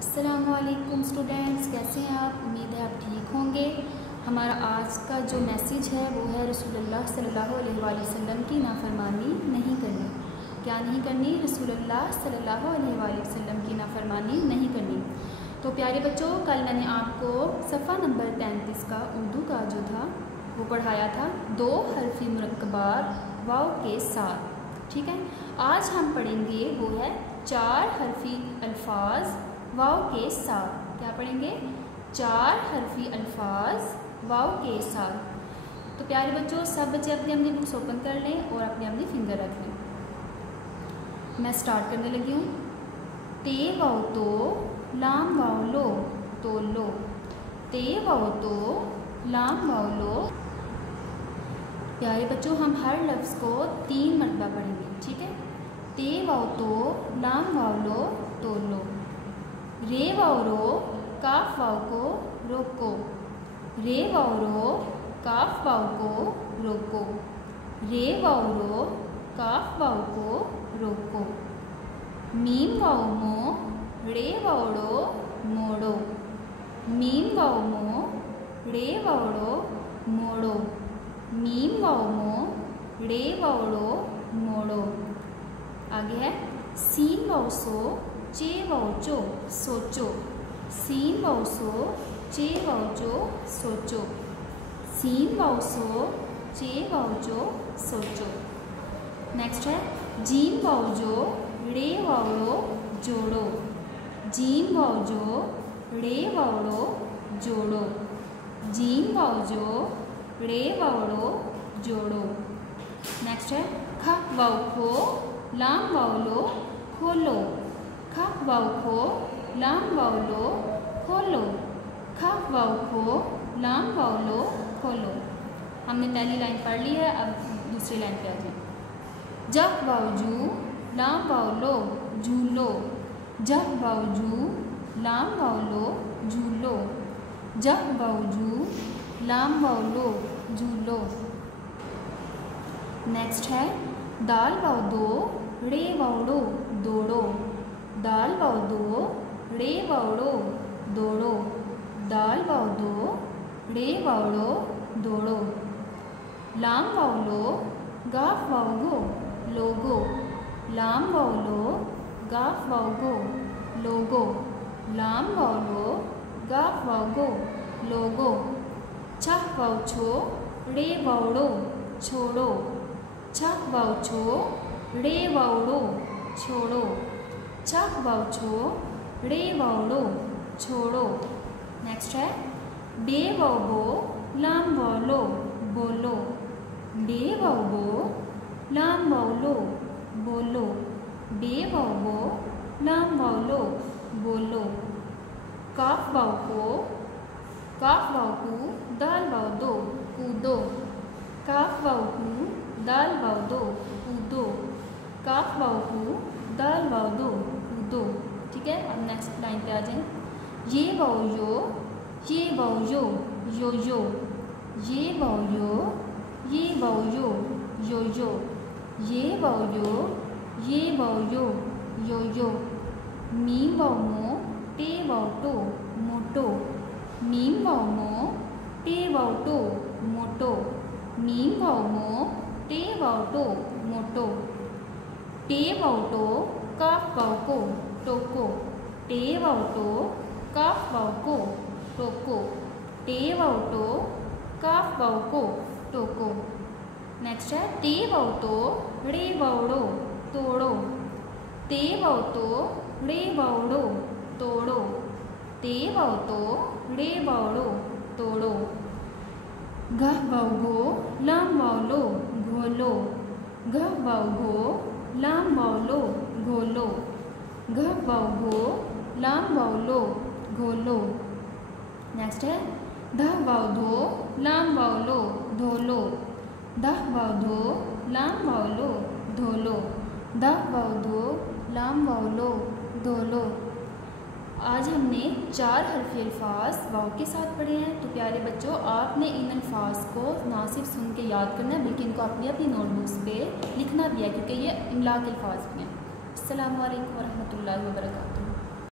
अस्सलामुअलैकुम स्टूडेंट्स, कैसे हैं आप? उम्मीद है आप ठीक होंगे। हमारा आज का जो मैसेज है वो है रसूलुल्लाह सल्लल्लाहु अलैहि वसल्लम की नाफरमानी नहीं करनी। क्या नहीं करनी? रसूलुल्लाह सल्लल्लाहु अलैहि वसल्लम की नाफरमानी नहीं करनी। तो प्यारे बच्चों, कल मैंने आपको सफ़ा नंबर 33 का उर्दू का जो था वो पढ़ाया था 2 हरफी मुरक्कबात वाव के साथ। ठीक है, आज हम पढ़ेंगे वो है 4 हरफी अल्फाज वाव के साथ। क्या पढ़ेंगे? 4 हरफी अल्फाज वाव के साथ। तो प्यारे बच्चों, सब बच्चे अपनी अपनी बुक्स ओपन कर लें और अपनी अपनी फिंगर रख लें। मैं स्टार्ट करने लगी हूँ। ते वाव तो, लाम वाव लो, तो लो। ते वाव तो, लाम वाव लो। प्यारे बच्चों, हम हर लफ्ज़ को 3 मरतबा पढ़ेंगे। ठीक है, ते वाव तो, लाम वाव लो, तो लो। रे वाव रो, काफ वाव को रोको। रे वाव रो, काफ वाव को रोको। रे वाव रो, काफ वाव को रोको। मीम वाव मो, रे वावड़ो मोड़ो। मीम वाव मो, रे वावड़ो मोड़ो। मीम वाव मो, रे वावड़ो मोड़ो। आगे है सीन वाव सो, चे वाव चो, सोचो। सीन वाव सो, चे वाव चो, सोचो। सीन वाव सो, चे वाव चो, सोचो। नेक्स्ट है जीम वाव जो, रे वावड़ो जोड़ो। जीम वाव जो, रे वावड़ो जोड़ो। जीम वाव जो, रे वावड़ो जोड़ो। नेक्स्ट है ख वाव खो, लाम वाव लो, खोलो। ख वाव खो, लाम वाव लो, खोलो। ख वाव खो, लाम वाव लो, खोलो। हमने पहली लाइन पढ़ ली है, अब दूसरी लाइन पे आ जाए। जब वाव जू, लाम वाव लो, झूलो। जब वाव जू, लाम वाव लो, झूलो। जब वाव जू, लाम वाव लो, झूलो। नेक्स्ट है दाल वाव दो, रे वावड़ो दौड़ो। दाल वाव दो, रे वावड़ो दौड़ो। दाल वाव दो, रे वावड़ो दौड़ो। लाम वाव लो, गाफ वाव गो, लोगो। लाम वाव लो, गाफ वाव गो, लोगो। लाम वाव लो, गाफ वाव गो, लोगो। छह वाव छो, रे वावड़ो छोड़ो। छह वाव छो, रे वावड़ो छोड़ो। छह वाव छो, रे वावड़ो छोड़ो। नेक्स्ट है बे वाव बो, लाम वाव लो, बोलो। बे वाव बो, लाम वाव लो, बोलो। बे वाव बो, लाम वाव लो, बोलो। काफ वाव को, काफ वाव कू, दाल वाव दो, कूदो। काफ वाव कू, दाल वाव दो, कूदो। काफ वाव कू, दाल वाव दो, कूदो। ठीक है, अब नेक्स्ट लाइन पे आ जाए। ये वाव यो, ये वाव यो, यो यो। ये वाव यो, ये वाव यो, यो यो। ये वाव यो, ये वाव यो, यो यो। मीम वाव मो, टे वाव टो, मोटो। मीम वाव मो, टे वाव टो, मोटो। मीम वाव मो, टे वाव टो, मोटो। टे वाव टो, काफ वाव को, टोको। टे वाव टो, काफ वाव को, टोको। टे वाव टो, काफ वाव को, टोको। नेक्स्ट है ते वाव तो, रे वावड़ो तोड़ो। ते वाव तो, रे वावड़ो तोड़ो। ते वाव तो, रे वावड़ो तोड़ो। घ वाव घो, लाम वाव लो, घोलो। घ वाव घो, लाम वाव लो, घोलो। घ वाव घो, लाम वाव लो, घोलो। नेक्स्ट है ध वाव धो, लाम वाव लो, धोलो। ध वाव धो, लाम वाव लो, धोलो। ध वाव धो, लाम वाव लो, धोलो। आज हमने 4 हरफी अल्फाज वाव के साथ पढ़े हैं। तो प्यारे बच्चों, आपने इन अल्फाज को ना सिर्फ सुन के याद करना है, बल्कि इनको अपनी अपनी नोटबुक्स पे लिखना भी है, क्योंकि ये इमला के अल्फाज भी हैं। अस्सलामु अलैकुम वरहमतुल्लाहि वबरकातुहू।